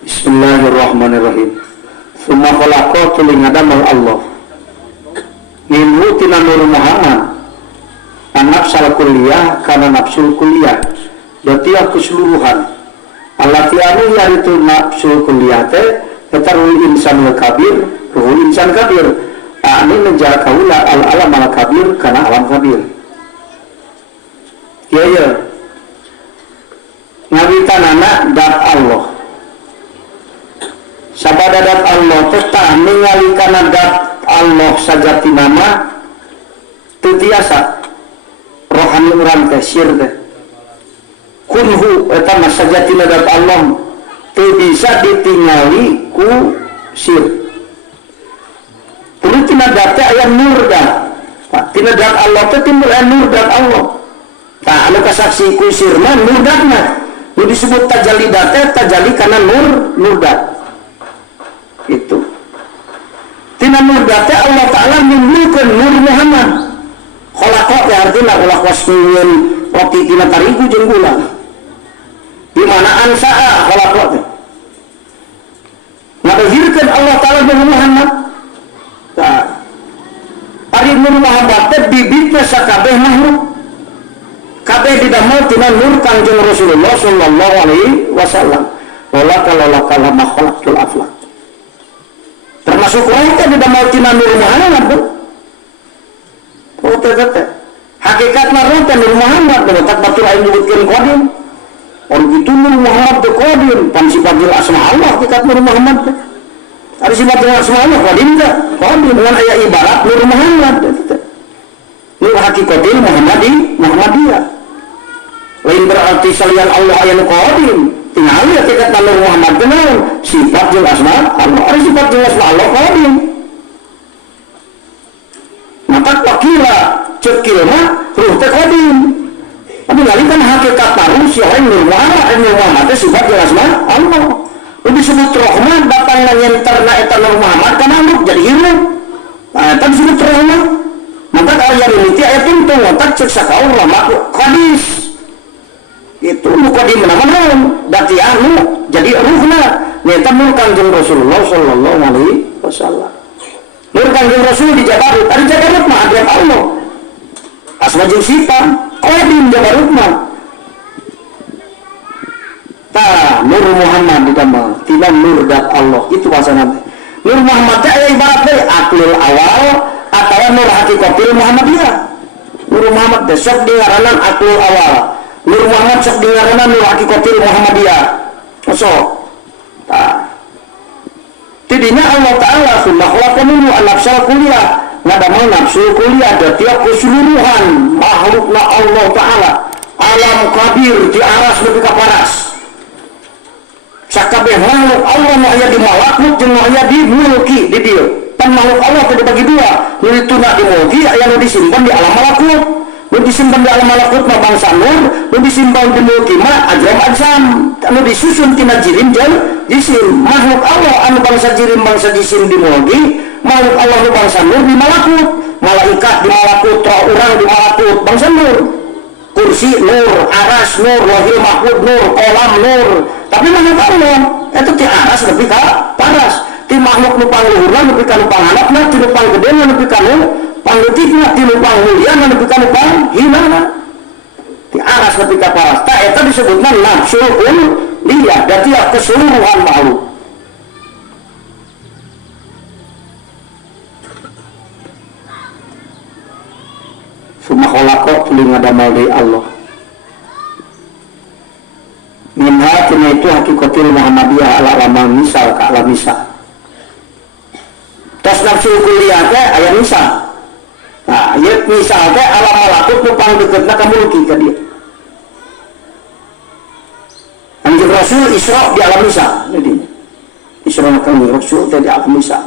Bismillahirrahmanirrahim. Summa khalaqa tuling adamal Allah minhu tina nur Muhammad an-nafsal kulliyah kana nafsul kulliyah jatiah keseluruhan allati anu yaitu nafsul kulliyah teh eta ruhul insan kabir ruhul insan kabir anu menjar kaula al-alam al-kabir kana alam kabir ya ngawitanana dat Allah sabada dat Allah tetah mengalikana dat Allah sajati nama teu tiasa rohani urang teh sir teh kunhu eta mah sajatina dat Allah teu bisa ditingali ku sir perlu tina dat teh aya nur dat tina dat Allah teh timbul aya nur dat Allah tah anu kasaksi ku sir mah nur datna nu disebut tajalli dat teh tajalli kana nur dat itu tina nur date Allah Ta'ala memulkan nur Muhammad kholakot ya artinya ulah wasmiin roti tina tarigu jeung gula dimana ansa'a kholakot ngadahirkan Allah Ta'ala dengan Muhammad ari nur Muhammad teh bibitna sakabeh makhluk kabeh didamel tina nur Kangjeng Rasulullah sallallahu alaihi wasallam wala kala makhlukul aflak termasuk mereka di dalam tina nur Muhammad tuh. Oh tete. Hakikatna rupa nur Muhammad tak batul aing nyebutkeun qadim. Orang itu nur Muhammad teh qadim, pan sifatul asma Allah hakikat nur Muhammad teh. Ari sifatul asma Allah qadim teh. Qadim dengan aya ibarat nur Muhammad teh. Nur hakikatul Muhammadiyah. Lain berarti salian Allah aya nu qadim. Tinggal ya hakikat nur Muhammad teh sifat jeung asma Allah. Ari sifat jeung asma Allah qadim. Maka wakila cekil mah ruh teh qadim. Tapi ngalikan hakikat manusia nur Muhammad teh sifat jeung asma Allah. Itu disebut rahmat datang nyenterna eta nur Muhammad kana makhluk jadi hirup. Nah, eta disebut rahmat. Maka aya mimiti aya tuntung otak cek sakaurah makhluk hadis. Itu muka di mana-mana dati anu jadi ruhna nyata nur Kangjeng Rasulullah sallallahu alaihi wasallam. Nur Kangjeng Rasul di Jabarut, ada Jabarut mah hadirat Allah. Asma jeung sifat qadim Jabarut mah. Ta nur Muhammad ditambah tina nur dat Allah itu bahasana. Nur Muhammad teh aya ibarat teh aklul awal atawa nur hakikatul Muhammadiyah. Nur Muhammad teh sok dingaranan aklul awal. Nur Muhammad sok dengarana nur hakikatul Muhammadiyah. Sok. Tah. Tidinya Allah Ta'ala summa khalaqahu an-nafsal kulliyah. Ngadamel nafsu kulliyah tiap keseluruhan makhlukna Allah Ta'ala. Alam kabir di aras nepi ka paras. Sakabeh makhluk Allah nu aya di malakut jeung nu aya di mulki di dieu. Pan makhluk Allah teh dibagi dua. Nu dituna di mulki aya nu disimpan di alam malakut. Nu disimpan di alam malakut mah bangsa nur, nu disimpan di mulki mah ajram ajsam, anu disusun tina jirim jeung jisim. Makhluk Allah anu bangsa jirim bangsa jisim di mulki, makhluk Allah nu bangsa nur di malakut, malaikat di malakut, roh urang di malakut, bangsa nur. Kursi nur, aras nur, lahir mahfud nur, kolam nur. Tapi makhluk Allah eta ti aras nepi ka paras. Ti makhluk nu pangluhurna nepi ka nu panghandapna, ti nu panggedena nepi ka nu pangletikna, ti nu pangmulyana nepi ka nu panghinana. Ti aras nepi ka paras. Ta eta disebutna nafsul kulliyah, dadi keseluruhan makhluk. Summa khalaqa tuluy ngadamel deui Allah. Minha tina itu hakikatul Muhammadiyah ala alam misal ka alam misal. Tas nafsu kulliyah teh aya misal. Nah, ieu misal teh alam malakut nu pangdeukeutna ka mulki ka dieu. Kanjeng Rasul Isra di alam misal jadi. Isra Kanjeng Rasul teh di alam misal.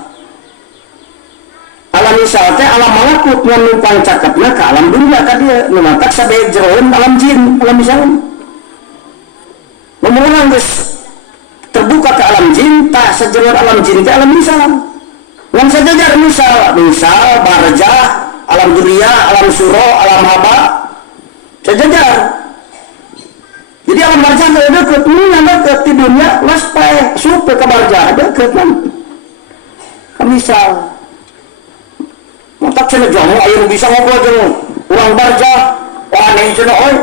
Alam misal teh alam malakut nu numpang cakepna ka alam dunya ka dieu. Nu matak sabaya jeroen alam jin, alam misal. Ngomong geus terbuka ke alam jin, tak sejeroen alam jin teh alam misal. Yang sejajar misal barjah, alam dunia, alam suro, alam haba, sejajar. Jadi alam barja nggak deket, yang deket di dunia waspai supaya ke barja deket kan. Misal mantap cina jamu ayo bisa ngobrol jeung urang barja aneh cina oi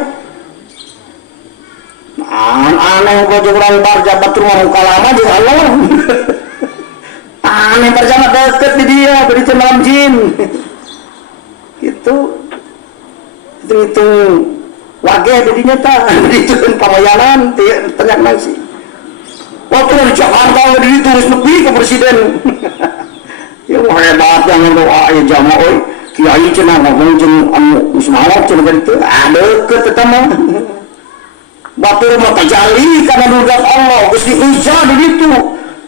aneh ngobrol jeung urang barja batur mau kalama jeung Allah aneh barja mah deket di dia beri malam jin itu wage didinya tak itu pamayanan ternyata nasi waktu di Jakarta ditulis lebih ke presiden ya hebat yang doa ya jamaah oi kiai cenah ngomong jeung anu semangat cenah kitu deukeut eta mah batur mah tajali kana nurgat Allah geus diija di ditu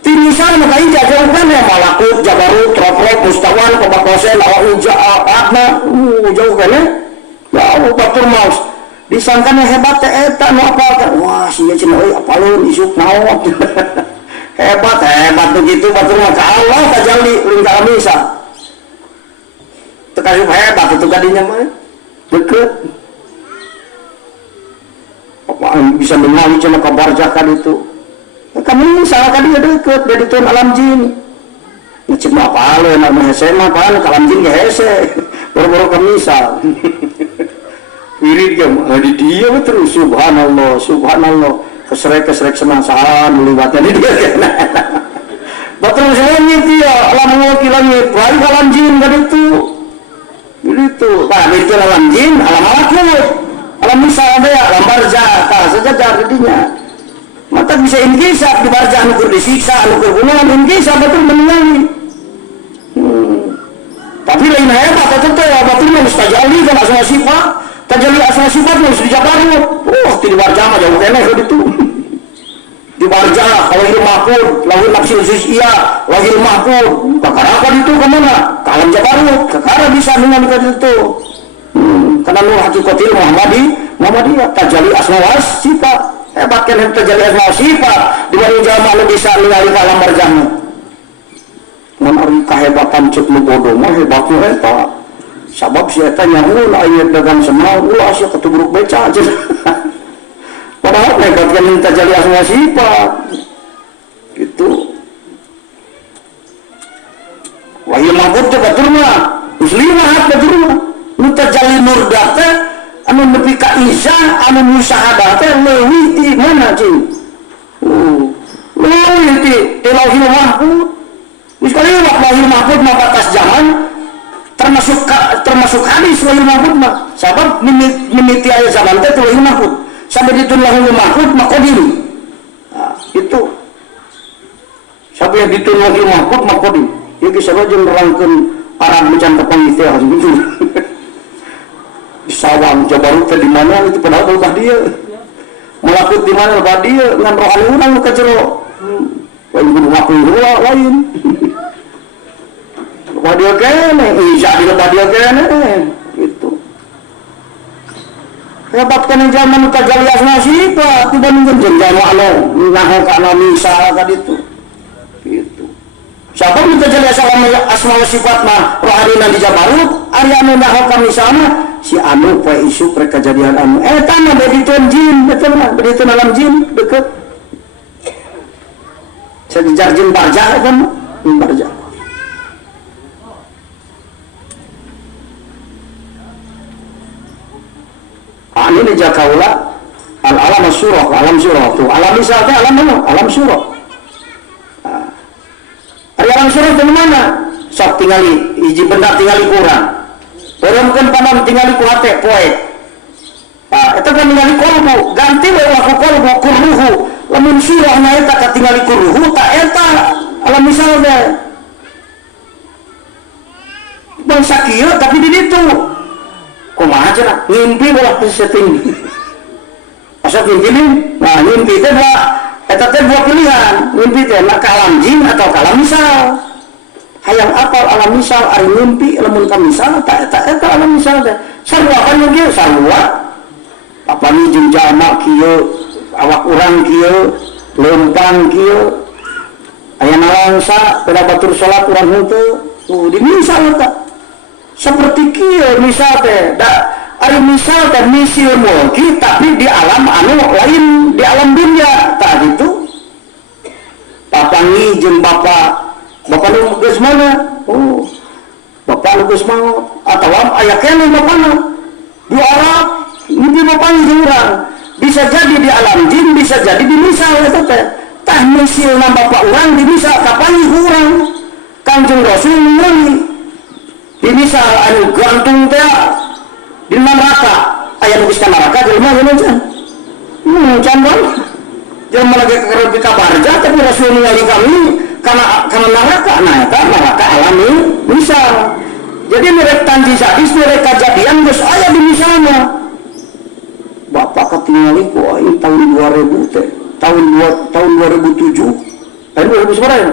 tinisan mah ija jauhan ya malakut jabarut troprok mustawan pabakosen awak ija akna jauh kan ya Allah batur mah disangkana hebat teh eta nu apal wah sia cenah euy apalun isuk naon hebat begitu batur mah ka Allah tajalli lingkar misa tekasih hebat itu gadinya mah deket apa bisa mengawi cenah kabar zakat itu kamu salah kali deket dari tuan alam jin cuma apa le nama SMA pan alam jin ge hese boro-boro ka misa wirid ge di dia terus subhanallah keserek semangsaan melibatnya di dia betul saya dia alam langit baik alam jin kan itu nah itu alam jin alam malakut alam misal ya alam barza sejajar jadinya maka bisa inkisah di barza nukur disiksa nukur gunungan inkisah betul menyanyi tapi lain hebat betul ya betul mustajali kan asal sifat tajali asal sifat harus dijabarut di barza mah jauh kene itu di barja lahir mahfud lahir nafsi usia lahir mahfud bakar apa itu kemana ke alam jabarut kekara bisa dengan itu karena nur hakikatil Muhammadiyah tajali asma was sifat hebat kan tajali asma sifat dibanding jamaah lu bisa ningali ke alam barjahnya mun ari kahebatan cek lu bodoh mah hebatnya eta sabab si eta nyaun aya dagang semau ulah sia ketubruk beca aja padahal mereka kan minta jadi asma sifat gitu wahyu mahfud teh batur mah muslimat batur mah nu terjali murdat teh anu nepi ka isa anu musyahadah teh leuwih ti mana cing leuwih ti lauhil mahfud geus kali lauhil mahfud mah batas zaman termasuk hadis lauhil mahfud mah sabab mimiti aya zaman teh lauhil mahfud sampai ditulahul mahfud makodim nah, itu sampai yang ditulahul mahfud makodim ya kisah aja merangkan Arab macam kepanggil harus gitu di sawang jabarut di mana itu padahal lebah dia melakut di mana lebah dia dengan rohani orang ke jero lain kudu ngaku lain lebah dia kene isya di lebah dia kene gitu hebat kan zaman tajali asma sifat dibandingkan jenjang anu naho kana misal tadi itu gitu siapa minta jali asma sifat mah rohanina di jabarut ari anu naho kana misalna si anu poe isu kejadian anu eta mah dari tuan jin betul mah dari tuan alam jin deket sejejar jin barja kan jin barja ini dijakaula alam surah tuh alam misalnya alam surah alam surah itu mana sok tinggali hiji benda tinggali kurang orang mungkin paman tinggali ku hate poe itu kan tinggali kolbu ganti waku kolbu kurruhu lamun surah na eta katingali kurruhu tak eta alam misalnya bangsa kieu tapi di ditu kumaha aja lah, ngimpi bola setting asal ngimpi nah ngimpi itu dua pilihan ngimpi itu nak alam jin atau alam misal hayang apal alam misal ari ngimpi lamun ka misal tak eta alam misal teh sarua kan kieu sarua apa ni jeung jalma kieu awak urang kieu leumpang kieu aya nalangsa pada batur salat urang henteu di misal eta seperti kia misal teh Ari misal dan misi mulki tapi di alam anu lain, di alam dunia tak gitu. Papangi jeung bapak nu geus mana? Oh, bapak nu geus maot atawa aya keneh bapana di Arab, ini papangi jeung urang. Bisa jadi di alam jin, bisa jadi di misal eta teh. Tah misilna bapak urang di misal kapangi urang. Kanjeng Rasul ngeuli di misal anu gantung teh di neraka, aya nu geus ka neraka jelema geus can. Can bae. Jelema lagi ke kabarja tapi Rasul ngeuli kami karena neraka, nah eta neraka alami misal. Jadi mereka tanji sadis mereka kejadian geus aya di misalna. Bapak ketinggali ku aing tahun 2000 teh, tahun 2007, tahun 2000 seberapa ya?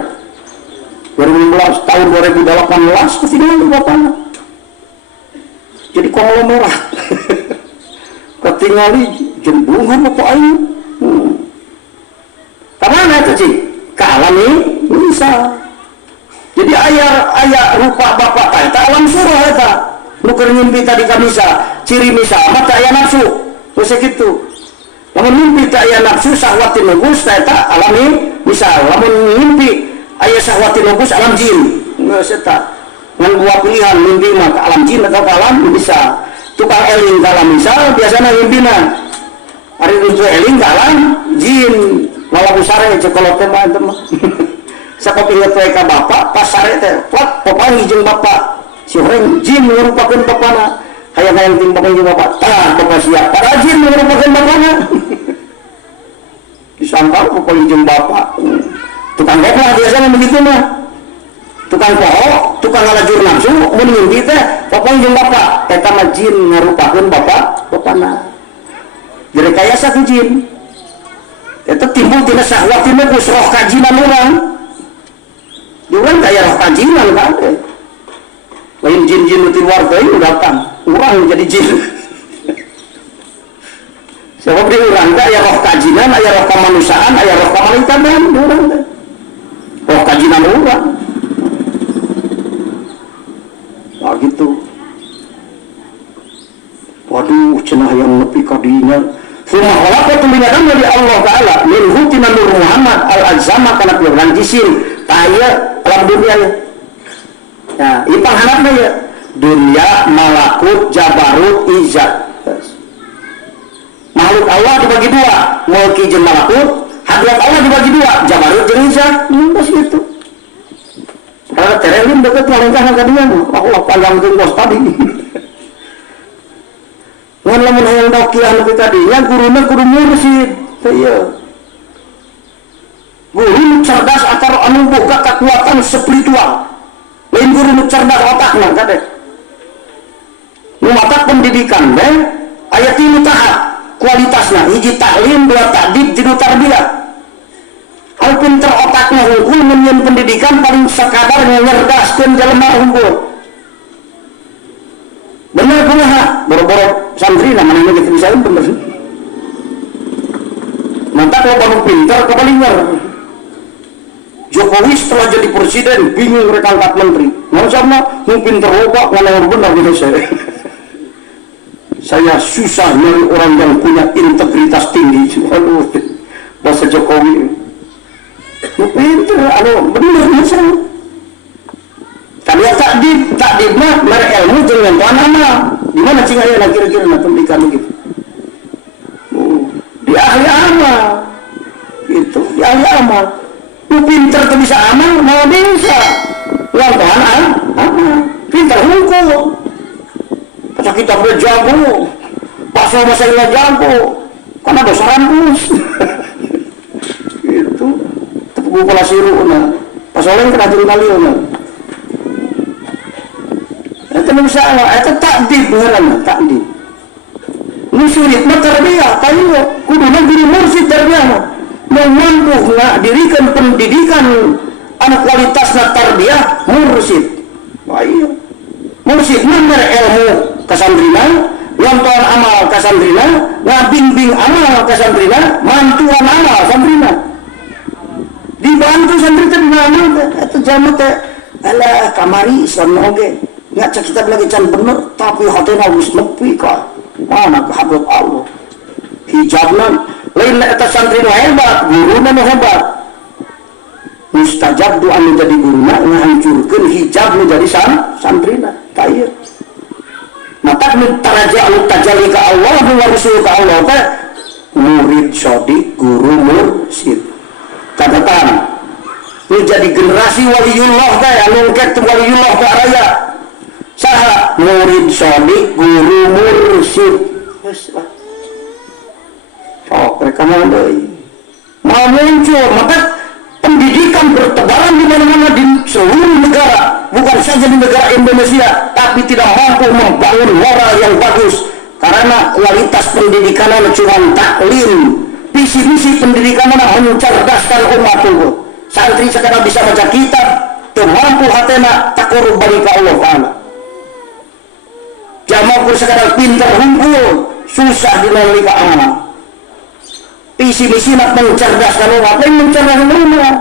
2016, tahun 2018 ketinggali bapaknya. Jadi konglomerat. Ketinggali jembungan bapak aing. Karena itu sih, kalami bisa. Jadi ayah rupa bapak tadi alam surah eta. Nu keur ngimpi tadi ka misa, ciri misa mah teh aya nafsu. Terus gitu. Lamun mimpi tak aya nafsu syahwat nugus eta alami misal. Lamun mimpi aya syahwat nugus alam jin. Geus eta. Ngan dua pilihan mimpi mah ke alam jin atau ke alam bisa. Tukang eling ke alam misal biasana mimpina. Ari nu eling ke alam jin. Lalu sare cekolot teh mah teh mah. Sakopi inget ka bapak pas sare teh plak papangi jeung bapak. Si orang jin merupakan bapana. Hayang timbangan jeung bapak. Tah bapak siap. Para jin merupakan bapana. Disangkal papangi jeung bapak. Tukang goplah biasanya begitu mah. Tukang poho, tukang ngalajur nafsu mun ngimpi teh papangi jeung bapak. Eta mah jin ngarupakeun bapak bapana. Jadi kayasa ku jin. Eta timbul tina syahwat tina geus roh kajinan urang. Di urang kaya roh kajinan kan. Lain jin-jin nu di luar teh datang. Urang jadi jin. Sebab di urang teh aya roh kajinan, aya roh kemanusiaan, aya roh kamalaikan di urang teh. Roh kajinan urang. Nah gitu. Waduh, cenah yang nepi ka dinya. Semua walaupun tulisan dari Allah Ta'ala minhu tina Nur Muhammad al-Azama kana pirang jisim taya alam dunia ya. Nah, ipang hanapna ya dunia, malakut, jabarut, izat. Makhluk Allah dibagi dua, mulki jeung malakut. Hadrat Allah dibagi dua, jabarut jeung izat. Bos gitu. Kalau terelin deket malingkah ka dieu Allah panjang jeung bos tadi. Ngan lamun hayang dokiah nu tadinya guruna kudu mursid teh ieu. Guru cerdas atau anu boga kekuatan spiritual. Lain guru nu cerdas otakna kadeh. Nu mata pendidikan teh aya 3 tahap kualitasna, hiji taklim, 2 ta'dib, 3 tarbiyah. Al pinter otakna hungkul mun pendidikan paling sakadar ngerdaskeun jelema hungkul. Bener kumaha boro-boro santri namanya gitu bisa bener. Mantap kalau baru pintar kepalingar. Jokowi setelah jadi presiden bingung mereka angkat menteri. Nggak sama mungkin terlupa kalau benar gitu saya. Saya susah nyari orang yang punya integritas tinggi. Aduh, bahasa Jokowi. Pintar, aduh bener misalnya. Tapi ya takdib mah mere ilmu jeung nyentuhan amal. Di mana cing aya kira-kira pendidikan gitu. Di ahli amal. Gitu, di ahli amal. Lu pinter tuh bisa amal, mau bisa. Nyentuhan amal. Pinter hukum. Baca kitab udah jago. Pasal bahasa Inggris jago. Karena dosa rampus. Gitu. Tepuk kepala siruna. Pasalnya kena jadi kalian. Itu misalnya, itu takdib beneran, takdib. Ini sulit, mah tarbiyah, kayu, kudunya diri mursid tarbiyah mah. Mampu dirikan pendidikan, anak kualitasnya tarbiyah, mursid. Wah iya. Mursid mana ilmu kasandrina, nonton amal kasandrina, ngabimbing amal kasandrina, mantuan amal sandrina. Dibantu santri teh dimana teh? Itu jamu teh, alah kamari Islam oge. Nggak kita lagi can bener tapi hati nabis nepi kah mana ke hadrat Allah hijabna lain eta santri nu hebat guruna nu hebat mustajab doa nu jadi guruna ngahancurkeun hijab nu jadi santrina tayeu mata nu taraja anu tajalli ka Allah nu warusul ka Allah teh murid sodik guru mursyid catatan nu jadi generasi waliullah teh anu ket waliullah teh raya saha murid sodik guru mursyid geus lah mereka mau muncul maka pendidikan bertebaran di mana-mana di seluruh negara bukan saja di negara Indonesia tapi tidak mampu membangun moral yang bagus karena kualitas pendidikan cuma taklim visi-visi pendidikan mencerdaskan umat itu santri sekarang bisa baca kitab mampu hatena takorup balik ke Allah Ta'ala jamaah sekarang pintar hunkul susah dilalui ke Allah visi-misi nak mencerdaskan umat lain mencerdaskan umat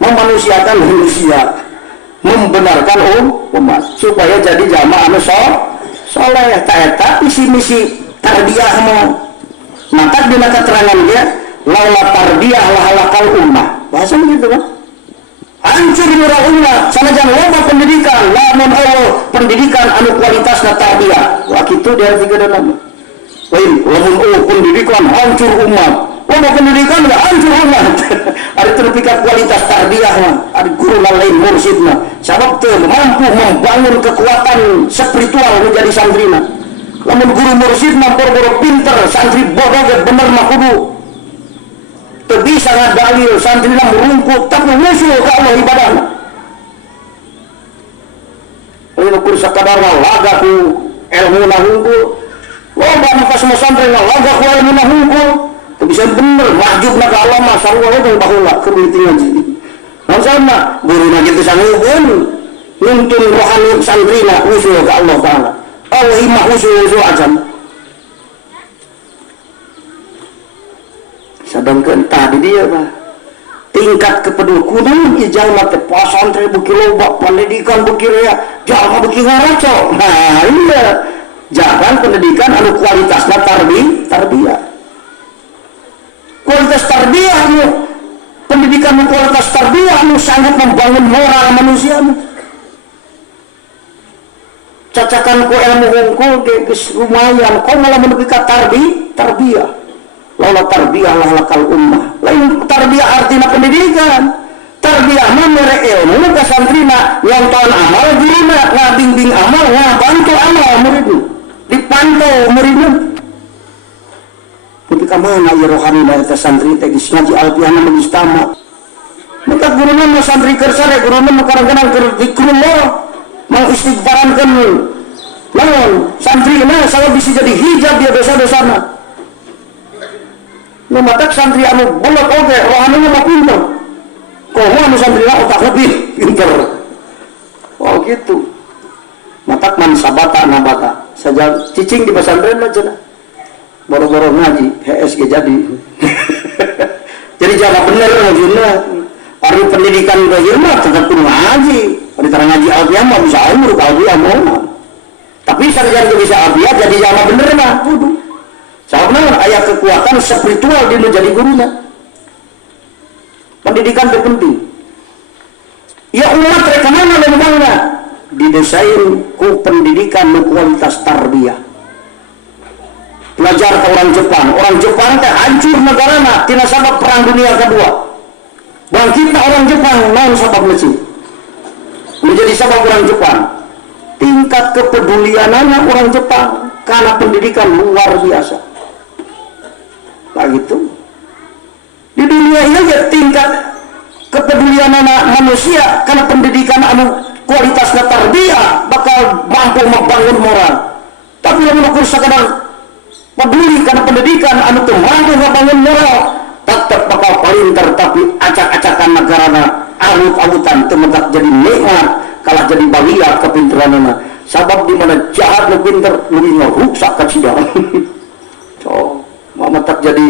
memanusiakan manusia membenarkan umat supaya jadi jamaah anu soleh taeta visi-misi tarbiyah maka dina keterangan dia laula tarbiyah lahalakal ummah bahasa begitu kan hancur murah umat sanajan loba pendidikan lamun Allah pendidikan anu kualitasna tarbiyah wah kitu dia tiga dalam lain lamun pendidikan hancur umat loba pendidikan enggak hancur umat ada terpikat kualitas tarbiyah ada guru lain mursyidna sabab teu mampu membangun kekuatan spiritual menjadi santrina lamun guru mursyidna boro-boro pinter santri bodoh ge bener mah kudu teu bisa ngadalil santrina merungkut tapi musuh ka Allah ibadahna lain ukur sakadar laga ku ilmu na hungkul loba maka semua santri laga ku ilmu na hungkul teu bisa bener wajib na ka Allah mah sarua we baheula keur miting ngaji naon sama guruna kitu sangueun nuntun rohani santrina usul ka Allah Ta'ala Allah imah usul ajan sadangkeun tadi dia mah tingkat kepedukunan ieu jalma teh pasantri beuki loba pendidikan beuki rea jalma beuki ngaraco nah iya jangan pendidikan anu kualitasna tarbiyah kualitas tarbiyah anu pendidikan anu kualitas tarbiyah anu sanggup membangun moral manusia cacakan ku ilmu hungkul geus lumayan kok malah menepi ka tarbiyah laula tarbiyah lahalakal ummah lain tarbiyah artina pendidikan tarbiyah mah mere ilmu ka santrina nyonton amal guruna ngabimbing amal ngabantu amal muridna dipantau muridna tapi ka mana ieu rohani da eta santri teh geus ngaji alfiahna geus tamat maka guruna mah santri keur sare guruna mah kadang-kadang keur zikrullah mau istighfarankeun lawan santrina salah bisa jadi hijab dia dosa-dosana nu matak santri anu bolot oge rohaninya mah pinter komo anu santrina otak lebih pinter oh gitu matak man sabata nabata saja cicing di pesantren aja nah boro-boro ngaji HSG jadi jadi jangan bener ngajina hari pendidikan gajir mah tetap kudu ngaji hari tarang ngaji alfiah mah bisa umur alfiah mau tapi sarjana bisa alfiah jadi jangan bener mah kudu sababna aya kekuatan spiritual di menjadi guruna pendidikan itu penting ya umat rek mana lemahna didesain ku pendidikan nu kualitas tarbiyah belajar ke orang Jepang teh hancur negarana tina sabab perang dunia kedua bangkitna orang Jepang naon sabab mesin menjadi sabab orang Jepang tingkat kepedulianana orang Jepang karena pendidikan luar biasa nah gitu di dunia ini ya tingkat kepedulianana manusia karena pendidikan anu kualitasnya tarbiyah bakal mampu membangun moral tapi yang mengukur sekadar peduli karena pendidikan anu tuh mampu membangun moral tetap bakal palinter tapi acak-acakan negarana awut-awutan tementak jadi nikmat kalah jadi balia kepinteranana sabab di mana jahat nu pinter lebih ngerusak kacidaan so mama tak jadi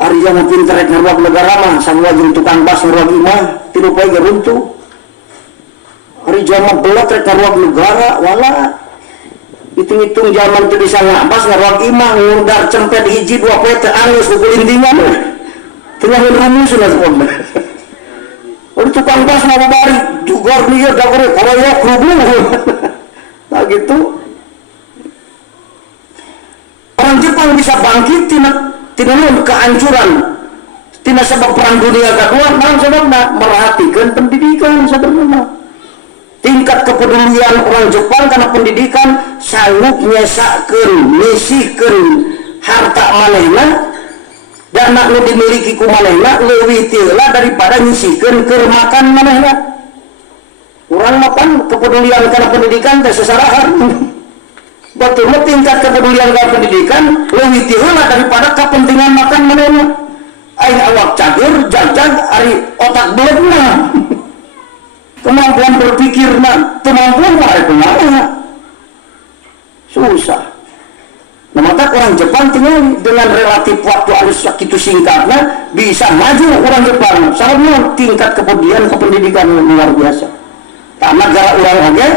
ari yang pinter rek ngaruak negara mah samua jeung tukang bas ngaruak imah tilu poe ge runtuh ari jama belat rek ngaruak negara wala hitung-hitung zaman itu bisa ngapas ngaruak imah ngundar cempet hiji 2 poe teu alus pukul intinya mah tengah rumus na sekolah. Udah tukang pas mau bari jugor lieur dagore korea kerubung. Nah gitu. Orang Jepang bisa bangkit tina kehancuran tina sebab perang dunia kedua, naon sebabna merhatikan pendidikan sebenarnya. Tingkat kepedulian orang Jepang karena pendidikan sanggup nyesakeun, nisihkeun harta manehna dan nak nu dimiliki ku manehna leuwih teulah daripada nyisihkeun keur makan manehna. Urang makan kepedulian karena pendidikan teh sesarahan. Betul, tingkat kepedulian karena pendidikan leuwih teulah daripada kepentingan makan manehna. Aing awak cager, jajan, ari otak belegna. Kemampuan berpikirna, kemampuan kumaha. Susah. Nah, maka orang Jepang tinggal dengan relatif waktu alus sakitu singkatnya bisa maju orang Jepang. Soalnya tingkat kepedulian kependidikan luar biasa. Karena negara orang oge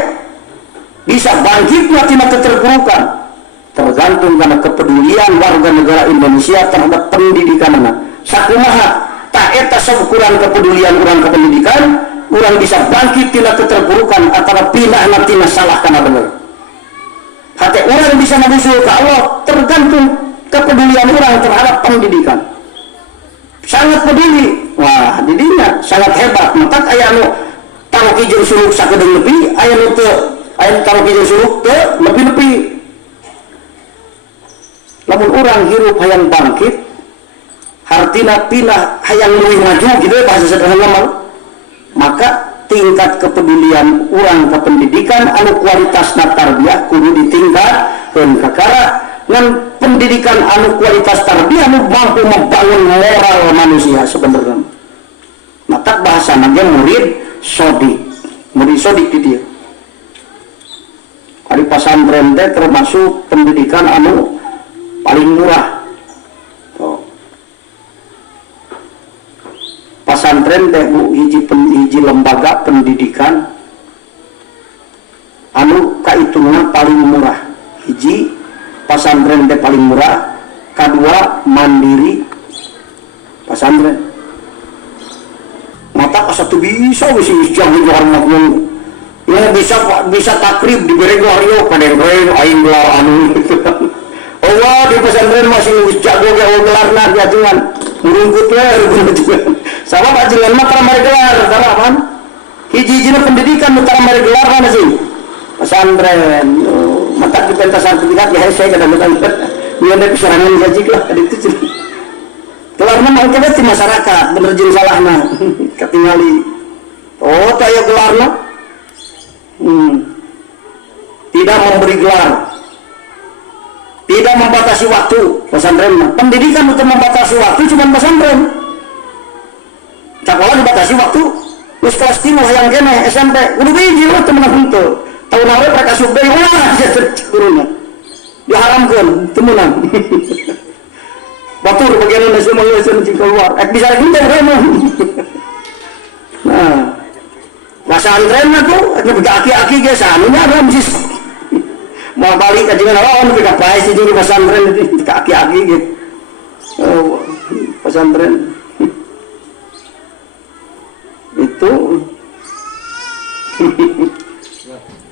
bisa bangkit tina keterpurukan. Tergantung karena kepedulian warga negara Indonesia terhadap pendidikan. Sakumaha tak eta ukuran kepedulian orang ke pendidikan, orang bisa bangkit tina keterpurukan antara pindah tina salah kana bener. Hati orang bisa menusul ke Allah tergantung kepedulian orang terhadap pendidikan. Sangat peduli. Wah, didinya sangat hebat. Maka aya anu taruh kijeur suluk sakedeung leuwih, aya nu teu, aya taruh kijeur suluk teu leuwih-leuwih. Lamun orang hirup hayang bangkit, hartina pindah hayang leuwih maju gitu bahasa sederhana mah. Maka tingkat kepedulian orang ke pendidikan anu kualitas tarbiyah kudu ditingkatkeun kakara ngan pendidikan anu kualitas tarbiyah anu mampu membangun moral manusia sebenarnya. Maka bahasa nama murid sodik di dia. Di pesantren teh termasuk pendidikan anu paling murah. Pesantren teh hiji lembaga pendidikan anu kaitungna paling murah. Hiji pesantren teh paling murah, kedua mandiri pesantren. Mata satu bisa wis jangan hormatkeun. Ya bisa takrib diberi wario kadeng-kadeng aing gelar anu. Allah di pesantren masih jago gelarna diatungan. Murungkut we sama Pak Jengan mah taramari gelar, tarapan hiji-hijina pendidikan nu taramari gelar kana sih pesantren. Mata dipentas sertifikat ya saya kadang-kadang dia ada kesarangan gaji lah itu gelarna mah kebet di masyarakat bener jeung salahna ketingali. Oh teh aya gelarna tidak memberi gelar, tidak membatasi waktu pesantren mah. Pendidikan untuk membatasi waktu cuma pesantren. Sekolah dibatasi waktu. Wis kelas 3 hayang keneh SMP. Kudu biji lah temen henteu. Tahun lalu mereka subdai ulah turunna. Diharamkeun temenan. Batur bagian Indonesia mah geus keluar. Bisa gitu mah. Nah. Pesantren mah tuh aki-aki ge sanunya ada mesti mau balik ke jangan lawan ke pae sih di pesantren itu aki-aki gitu. Oh, pesantren itu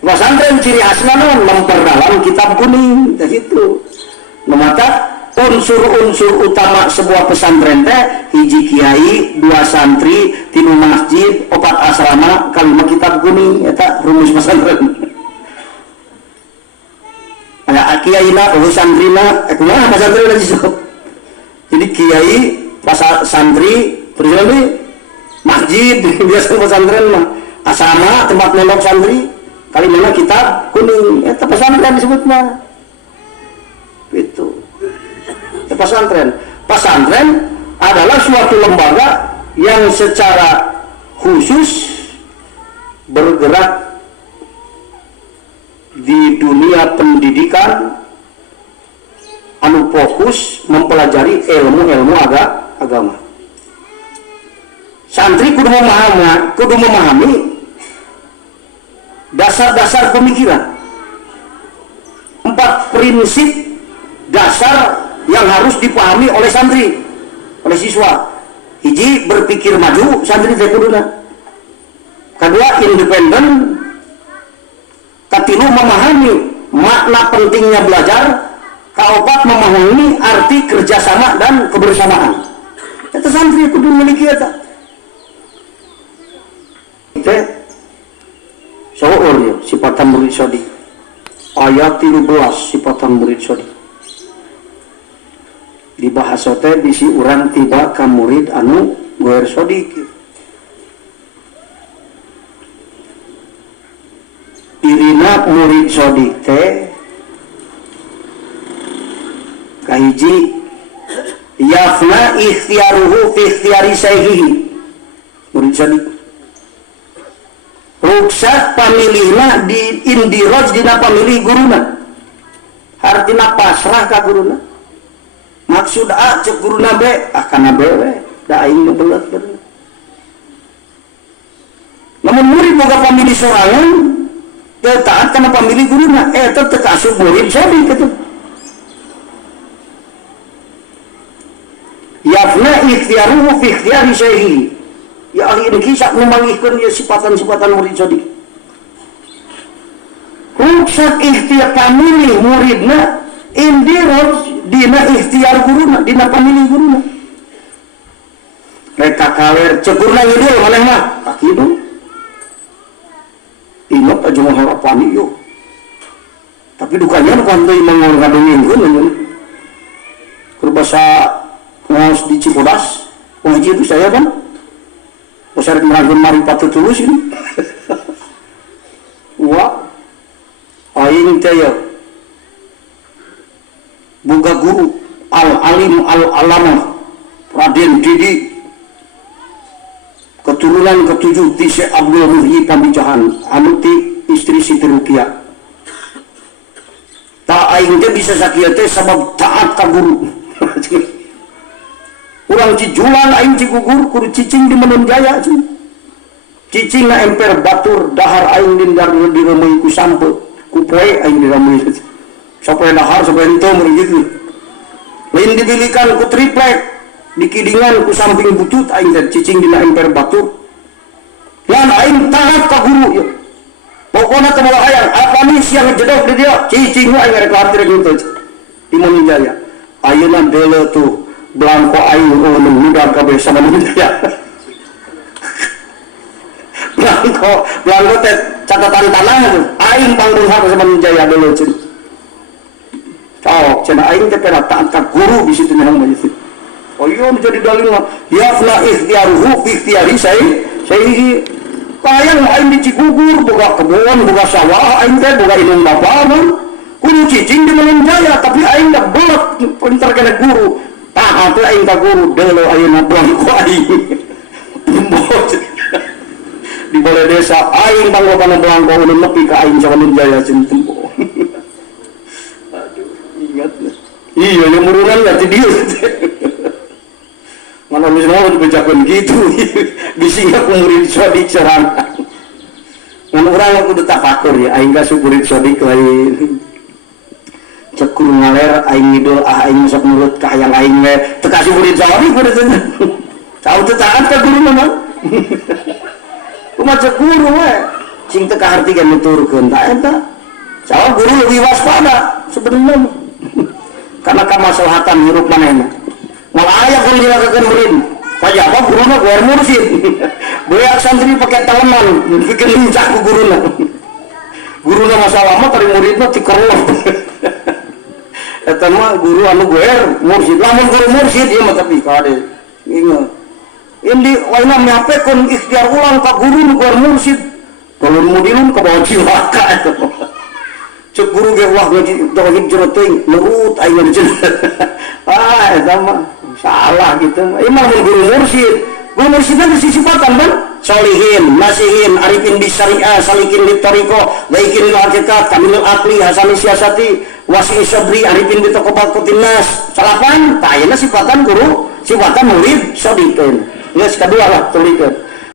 pesantren ciri khasnya memperdalam kitab kuning gitu. Maka unsur-unsur utama sebuah pesantren teh hiji kiai, 2 santri, 3 masjid, 4 asrama, 5 kitab kuning eta rumus pesantren. Aya kiaina, santrina, kumaha pesantren lagi sok. Jadi kiai, santri, terus masjid biasa pesantren mah asrama tempat nondok santri kali mana kitab kuning eta pesantren disebutna itu. Pesantren adalah suatu lembaga yang secara khusus bergerak di dunia pendidikan anu fokus mempelajari ilmu-ilmu agama. Santri kudu memahami dasar-dasar pemikiran. prinsip dasar yang harus dipahami oleh santri, oleh siswa. Hiji, berpikir maju santri teh kuduna. Kedua, independen. Katilu, memahami makna pentingnya belajar. Kaopat, memahami arti kerjasama dan kebersamaan. Itu santri kudu memiliki eta. Itu soalnya sifatan murid sodik. Ayat 13 sifatan murid sodik. Dibahas teh bisi urang tiba ka murid anu goer sodik. Irina murid sodik teh kahiji yafna ikhtiaruhu fi ikhtiari sayhihi. Murid sodik ruksat pamilihna di indiroj dina pamilih guruna, artina pasrah ka guruna. Maksud A cek guruna B, kana B we da aing nu belet bener. Namun murid boga pamilih sorangan teu taat kana pamilih guruna, eta teu kasih murid sodik kitu. Yafna ikhtiaruhu fi ikhtiari syaihi. Ya ahli ini kisah memangihkan ya sifatan-sifatan murid sodik. Ruksat ikhtiar pamilih muridna indiroj dina ikhtiar guruna, dina pamilih guruna. Reka kaler cekurna ngidul maneh mah kakidu. Ingat aja mah harapan ieu. Tapi dukanya bukan teu mangor ngadengkeun. Keur basa ngos di Cibodas, ngaji itu saya kan. Besar merangkul mari patut tulus ini. Wah, aing teh ya boga guru al-alim al-alamah Raden Didi keturunan ketujuh ti Syekh Abdul Muhyi Pambicahan anu ti istri Siti Ruqyah. Ta aing teh bisa sakieu teh sabab taat ka guru. Urang cijulan aing cigugur kudu cicing di Manun Jaya cicing na emper batur dahar aing lindar diremui ku sampe ku poe aing diremui sampai dahar sampai ento gitu lain dibilikan ku triplek dikidingan ku samping butut aing cicing dina emper batur lan aing taat ka guru ya pokona teu moal hayang apa nih siang jedog di dia cicing aing rek arti rek gitu di Manun Jaya ayeuna deuleu tuh belangko aing mudah kabeh sama Jaya. belangko teh catatan tanah tuh aing panggung harus sama Jaya dulu cen. Cok, cenah aing teh pernah taat guru di situ nang begitu. Oh iya menjadi dalil mah yafna ikhtiaruhu fi ikhtiari saya kayang aing di Cigugur boga kebun boga sawah aing teh boga indung bapa mah kudu cicing di Manun Jaya tapi aing da belet pinter kana guru. Taat aing ka guru deuleu ayeuna belangko aing. Di balai desa aing bangga kana belangko ulun nepi ka aing sa Manun Jaya tempo. Aduh, ingat. Iya, yang murunan ya ti dieu. Mana geus mau dibejakeun kitu. Bisinga ku murid sodik sorangan. Mun urang kudu tafakur ya aing ka murid sodik lain. Cekur ngaler aing ngidul aing sok nurut ka hayang aing we teu kasih murid sodik kudu teh. Cau teu taat ka guru mah. Kumaha cek guru we sing teu kahartigan nuturkeun ta eta. Cau guru lebih waspada sebenarnya. Karena kamaslahatan hirup manehna. Malah aya kun dilakakeun murid. Pajaba guruna goer mursid. Beak santri pake teleman bikin lincah ku guruna. Guruna masalah mah tari muridna ti kerloh. Eta mah guru anu goer mursid. Lamun guru mursid ieu mah tapi kade. Ingat. Indi waina nyapekeun ikhtiar ulang ka guru nu goer mursid. Kalau mudilun ka bawa cilaka eta. Cek guru ge wah ngaji tauhid jero teuing nurut aing cenah. Ah eta mah salah gitu. Imam guru mursid. Guru mursid kan sifatan kan? Solihin, nasihin, arifin di syariah, salikin di tariqah, baikin di hakikat, kamilul akli, hasani siasati, wasi sabri, arifin di tokobat kotinas. Salapan, tak ayeuna sifatan guru, sifatan murid sodikeun. Geus kadua lah tulikeun.